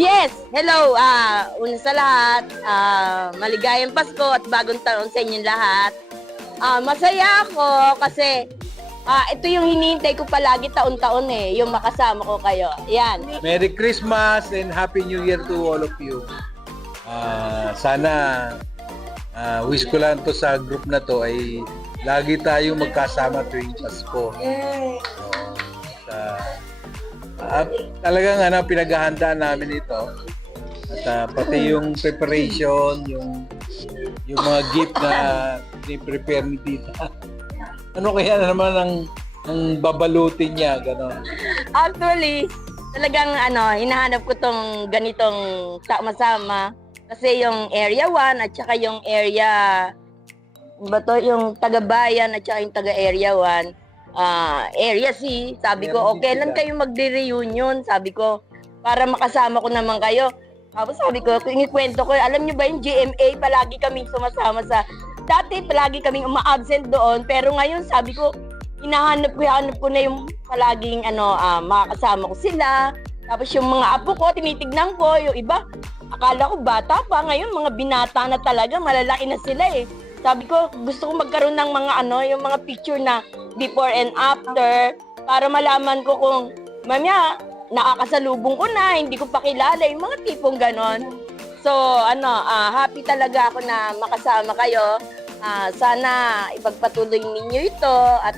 Yes! Hello! Una sa lahat, maligayang Pasko at bagong taon sa inyong lahat. Masaya ako kasi ito yung hinihintay ko palagi taon-taon yung makasama ko kayo. Yan. Merry Christmas and Happy New Year to all of you. Sana wish ko lang to sa group na to ay lagi tayong magkasama tuwing Pasko. Talagang pinaghahandaan namin ito. At pati yung preparation, yung mga gift na ni-prepare ni Tita. Ano kaya naman ang babalutin niya, gano'n? Actually, talagang hinahanap ko tong ganitong sama-sama. Kasi yung Area 1 at saka yung yung taga-bayan at saka yung taga-Area 1, Area C, sabi ko, okay lang kayo magre-reunion, sabi ko, para makasama ko naman kayo. Tapos sabi ko, kwento ko, alam nyo ba yung GMA, palagi kaming sumasama dati palagi kaming uma-absent doon, pero ngayon sabi ko, hinahanap ko na yung palaging makakasama ko sila. Tapos yung mga apo ko, tinitignan ko, yung iba, akala ko bata pa, ngayon mga binata na talaga, malalaki na sila Sabi ko, gusto ko magkaroon ng mga yung mga picture na before and after para malaman ko kung mamaya nakakasalubong ko na, hindi ko pa kilala, yung mga tipong ganon. So, happy talaga ako na makasama kayo. Sana ipagpatuloy ninyo ito at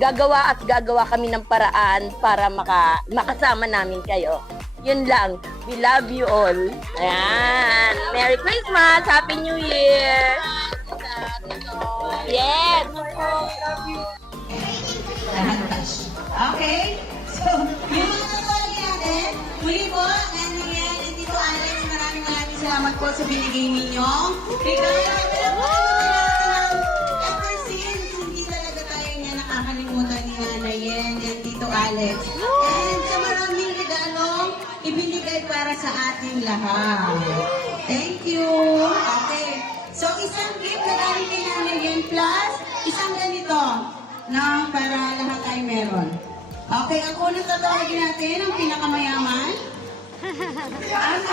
gagawa kami ng paraan para makasama namin kayo. Yun lang. We love you all. Ayan. Merry Christmas! Happy New Year! Yes! Okay? So, yung mga natawagin natin, muli po, Nanay Yen and Tito Alex, maraming salamat po sa binigay ninyo. Ever since, hindi talaga tayo niya nakakalimutan ni Nanay Yen and Tito Alex. And sa maraming regalong ibinigay para sa ating lahat. Thank you. Okay. So, isang gift na galing kay Nanay Yen plus isang ganito na para lahat tayo meron. Okay, ang unang tatawagin natin, ang pinakamayaman. Ayan.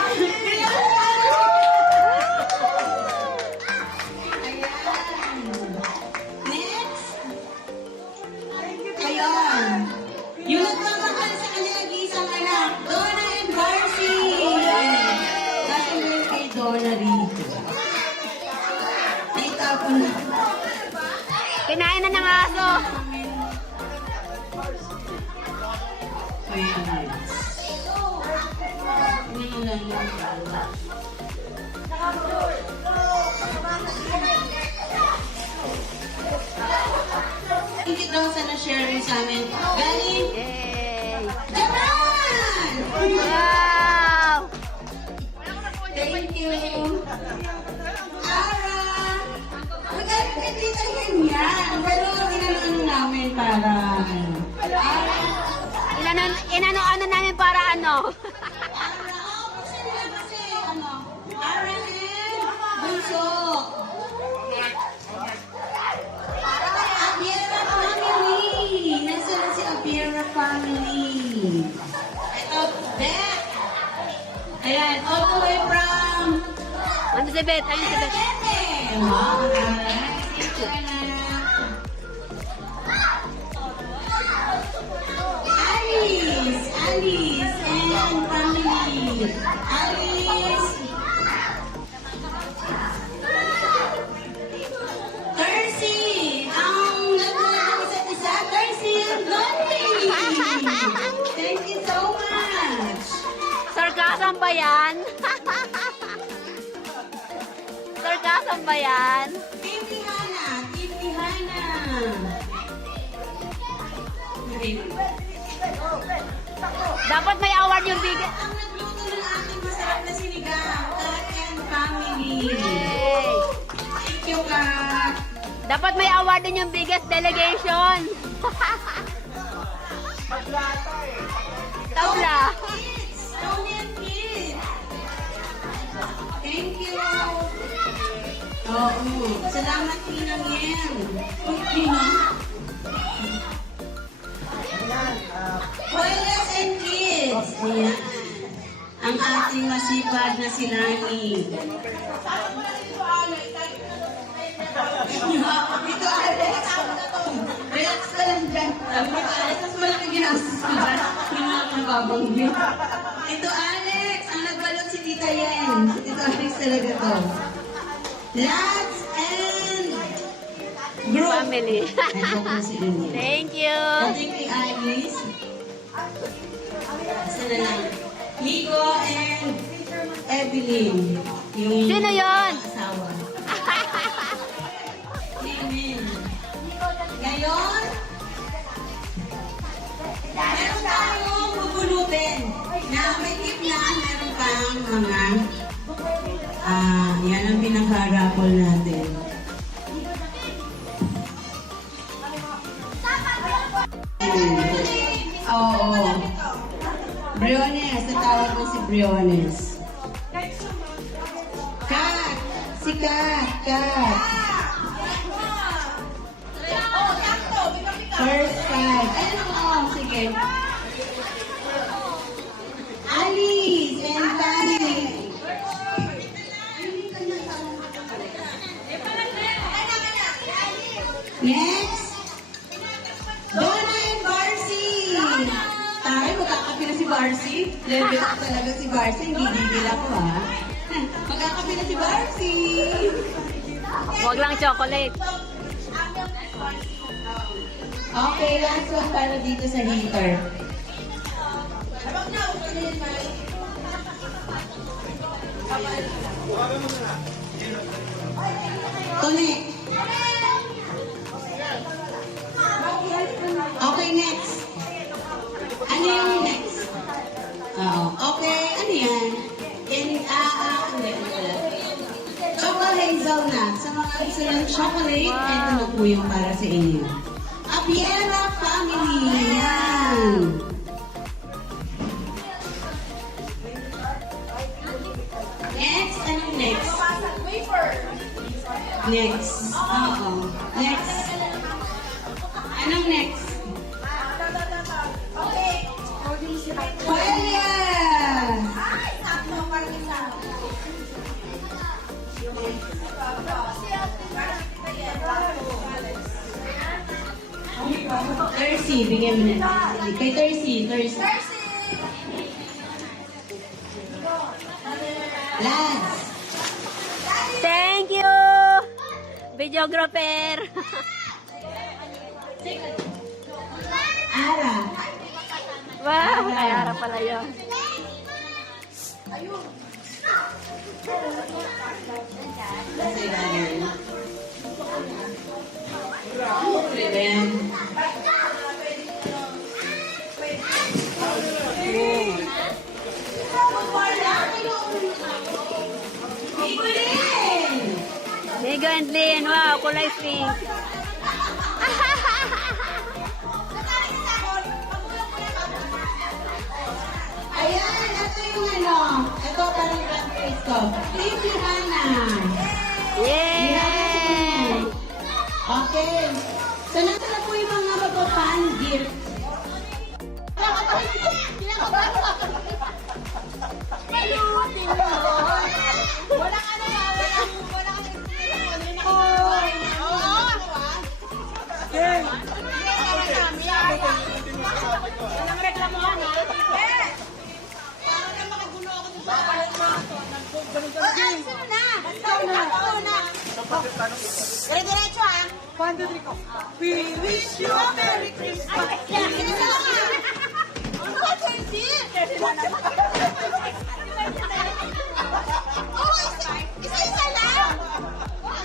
Next. Ayun. Yung nagmamahal sa kanilang isang anak, Donna and Darcy. Dahil kay Donna rito. Naitapon na. Kinain na ng aso! Thank you daw sa na-share mo sa amin. Galing! Yay! Japan! Wow! Thank you. Ara! Magaling ka dito yan. Pero inano namin para Ara! Inano namin para Ara! Kasi nila kasi Ara and Bunso. Abiera family. Nasa na si Abiera family. Ito, Beth. Ayan, all the way from Ano si Beth? Ayun si Beth. Alice and family. Alice. Tercy. Ang nagmula isa't isa. Tercy and Lonnie. Thank you so much. Sarcasm ba yan? Sarcasm ba yan? Team Hana. Team Hana. Dapat may award yung bigay. Ang nagluto ng ating masarap na sinigang. Kat and family. Yay! Thank you, Kat. Dapat may award din yung biggest delegation. Tabla. Tony and Kids. Thank you. Salamat Ninang Yen. Wellness and Kids. Ayan. ang ating masipag na si Lani. Dito, Alex. Relax ka lang dyan. Dito, Alex. Mas malaki ginastos ko dyan. Hindi mo ako nababanggit. Dito, Alex. Ang nagbalot si Tita Yen. Si Tito Alex talaga to. Lads and group. Family. Ito po si Inyo. Thank you. Dating kay Alice. Isa na lang. Nico and Evelyn. Yung Sino yun? asawa. Amen. Ngayon, meron tayong bubulutin na may gitna, meron pang mga yan ang pinaka-raffle natin. Oo. Briones, natawag mo si Briones. Kat! Si Kat! Kat! First five. Ayun mo, sige. Alice and Tani. Next. Donna and Barcy. Tayo, magkakapi na si Barcy. Level up talaga si Barcy. Hindi gigil ako, ha? Magkakapi na si Barcy. Huwag lang chocolate. Okay, last one para dito sa heater. Tony. Okay, next. Ano yung next? Oo. Okay, ano yan? Hindi. Chocolate hazelnut. Sa mga gusto ng chocolate, ito na po yung para sa inyo. Apiera family. Yan. Next, anong next? Next. Oo. Next. Anong next? Kuya! Tercy, bigyan mo na. Kay Tercy. Lads. Thank you. Videographer. Ara. Wow, may harap pala yun. Ayan. Migo and Lynn, wow, kulay pink. Ayan, ito yung ano. Ito parang grand prize ko. Thank you, Hannah. Yay! Okay. So, nasa na po yung mga mapapan gift. Dire-diretso ah. We wish you a Merry Christmas. Isa-isa lang.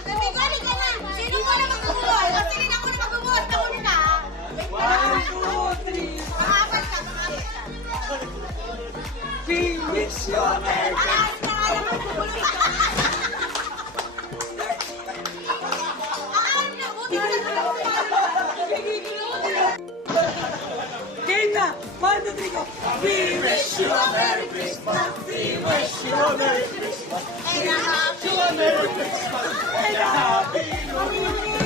Namigari ka na. Sino mo na magbubuhat? Kasi rin ako na magbubuhat na una. 1, 2, 3. Pangapat ka. We wish you a Merry Christmas. Kita, 1, 2, 3, go. We wish you a Merry Christmas. We wish you a Merry Christmas. And a happy Merry Christmas. And a Happy New Year.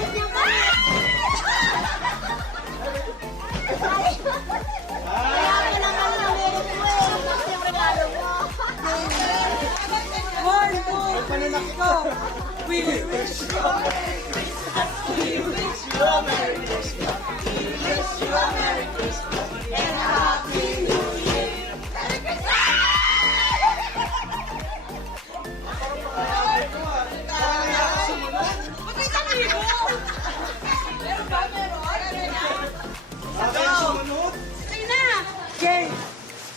Kaya mo naman na meron mo yung regalo mo. pananakit ko. We wish you a Merry Christmas. We wish you a Merry Christmas. We wish you a Merry Christmas and a Happy New Year. Merry Christmas! Bakit ang ligo? Meron ba? Meron? Sumunod. Sige na! Okay.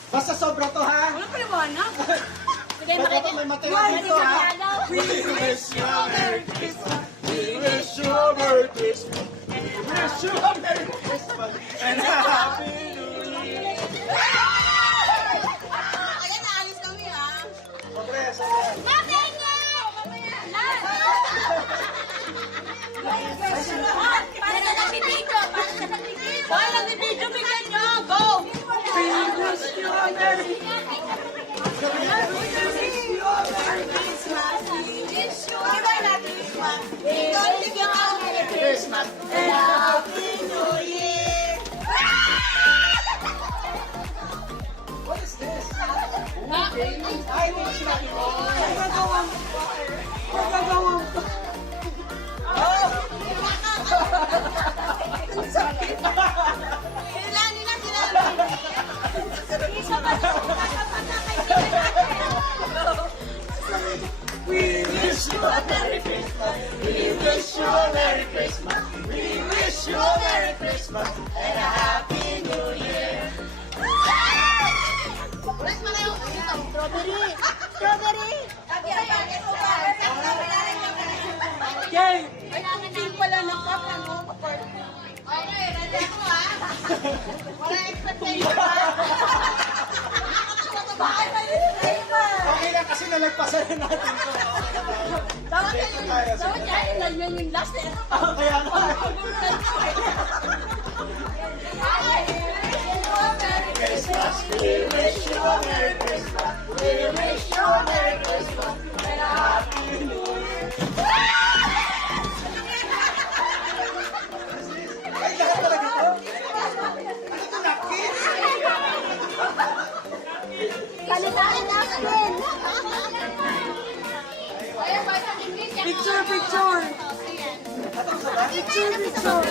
Basta sobra to ha. Wala pa naman, ha? Dapat may matira dito ha. We wish you a Merry Christmas. We wish you a Merry Christmas. We wish you a Merry Christmas and a Happy New Year. Ayan, naalis kami, ha? Sobre, sobre. Mamaya niya! Para sa nagbibidyo! Para sa nagbibidyo! Para sa nagbibidyo! Bigyan niyo! Go! We wish you a Merry Christmas and a Happy New Year. What is this? Ay, hindi sila. Magagawang pa eh. Magagawang pa. Oh! Ang sakit. Kilani na sila! Isa ba ito? We wish you a Merry Christmas. We wish you a Merry Christmas. We wish you a Merry Christmas and a Happy New Year. Ulit mo na yung strawberry! Strawberry! Okay. Hindi pala nakapano. Okay, ready ako ha? Wala expectation ha? Okay lang kasi nalagpasan na natin to. Dapat yan yung last eh. Kaya nga. Christmas, we wish you a Merry Christmas. We wish you a Merry Christmas and a Happy New Year. Ay, lahat talaga to? Ano to, napkin? Palitain natin! Picture, picture. Picture, picture.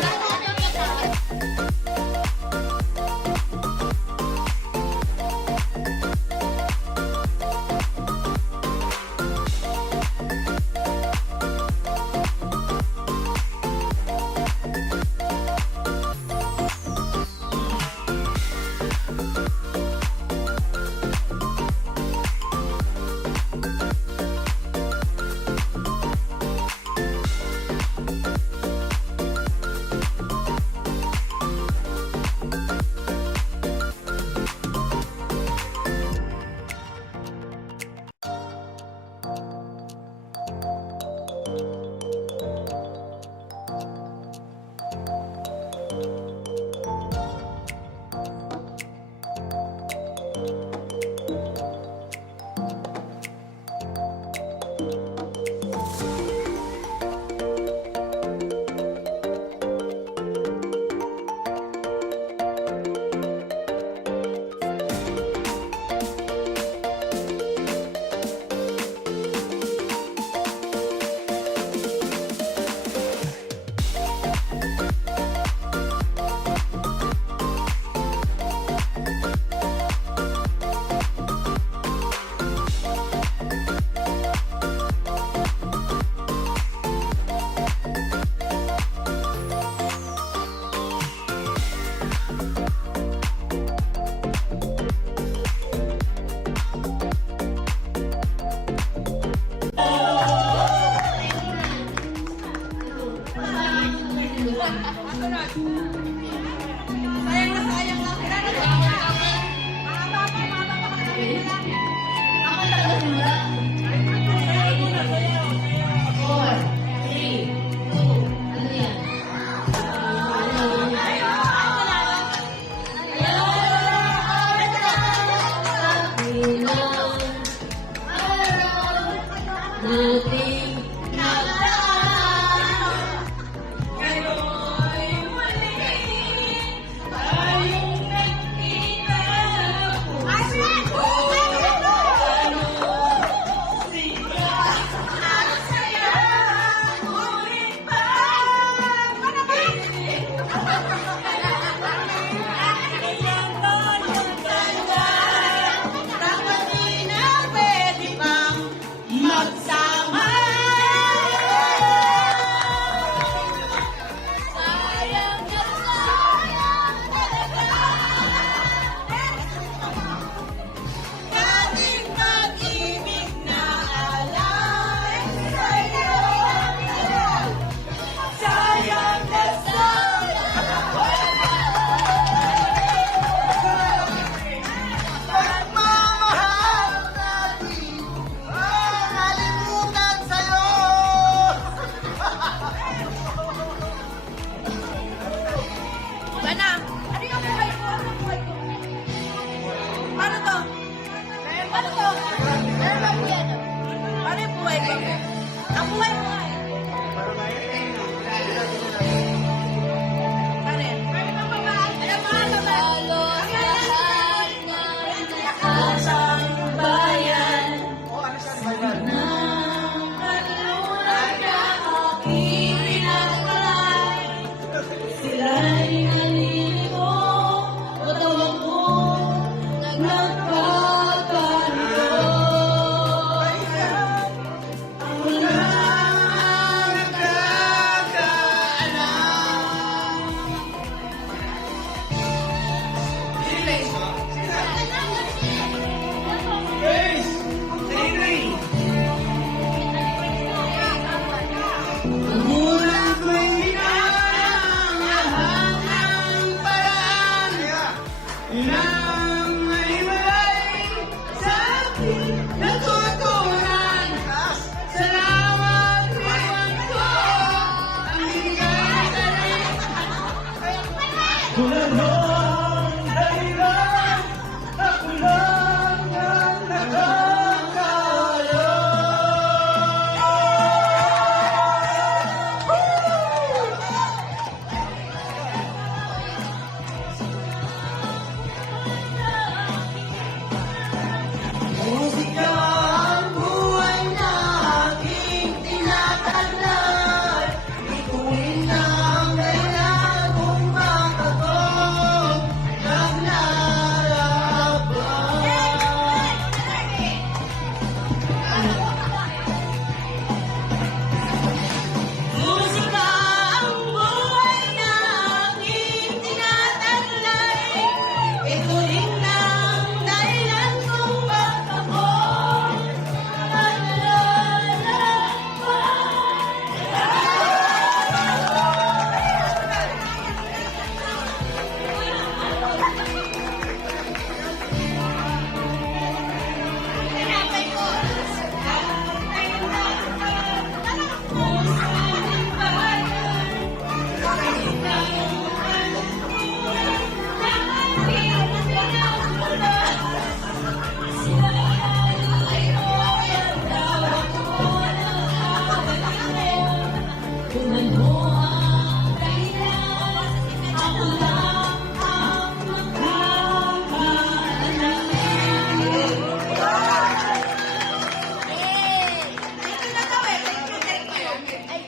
Ang buhay mo.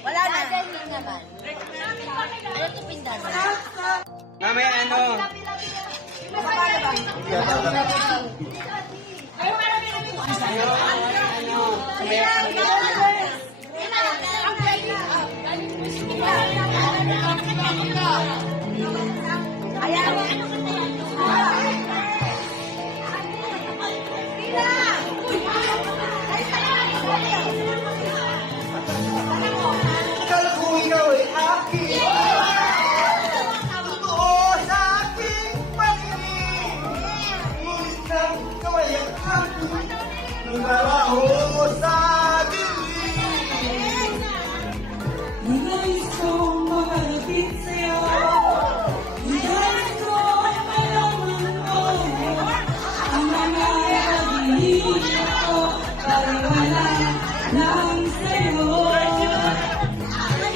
Wala na. Naman. Ano ito pindan? Mamaya ano? Kala ko ikaw ay akin. Totoo sa aking paningin. Ngunit nang ikaw ay ang akin. Nagalaho sa dilim. Nais kong makalapit sa'yo. Nais kong malaman mo ang mga pag-ibig ko. Paliwala lang sa'yo.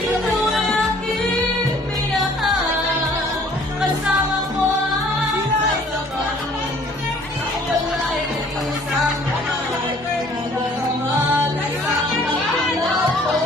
Ito ang aking pinahal. Kasama ko ang pagkakamit. Ito ay isang mahal. Nagmamahal sa kapila ko.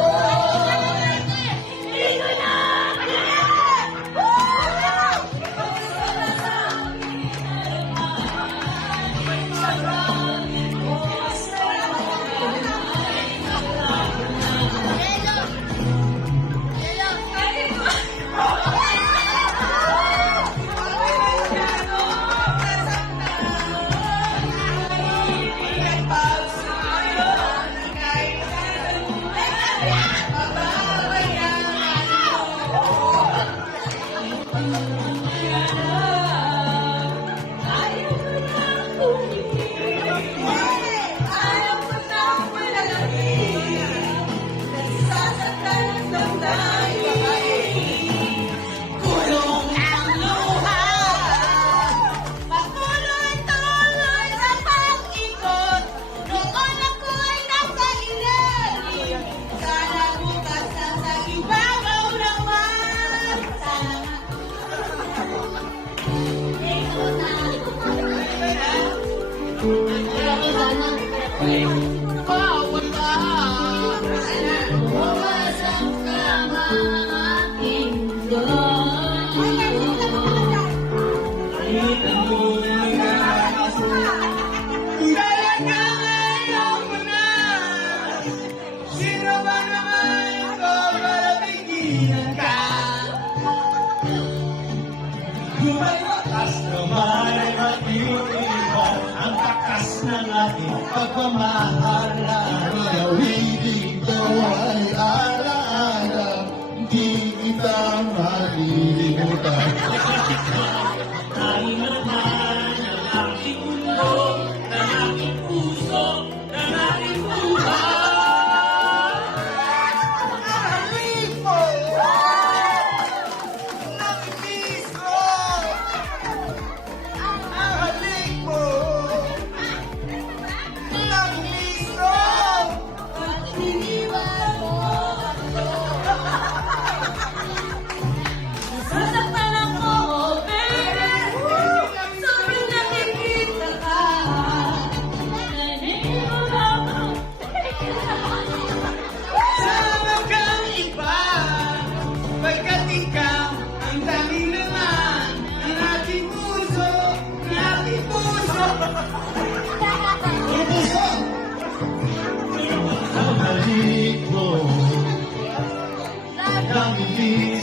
Sino ba naman ito para pigilan ka? Kung may batas naman ay mag-iwan ang takas ng ating pagmamahal. Gawin dito ay alaala, hindi kita malilimutan. Tayo naman ang aking mundo, ng aking puso, ng aking buhay. Ahalik mo! Nakikis mo! Ahalik mo! Nakikis mo! Sasaktan ako, baby. Sobrang nakikita ka. Naninigo lang. Sama kang iba, pagkat ikaw ang dami naman ng aking puso, ng aking puso. Ahalik mo, nakikita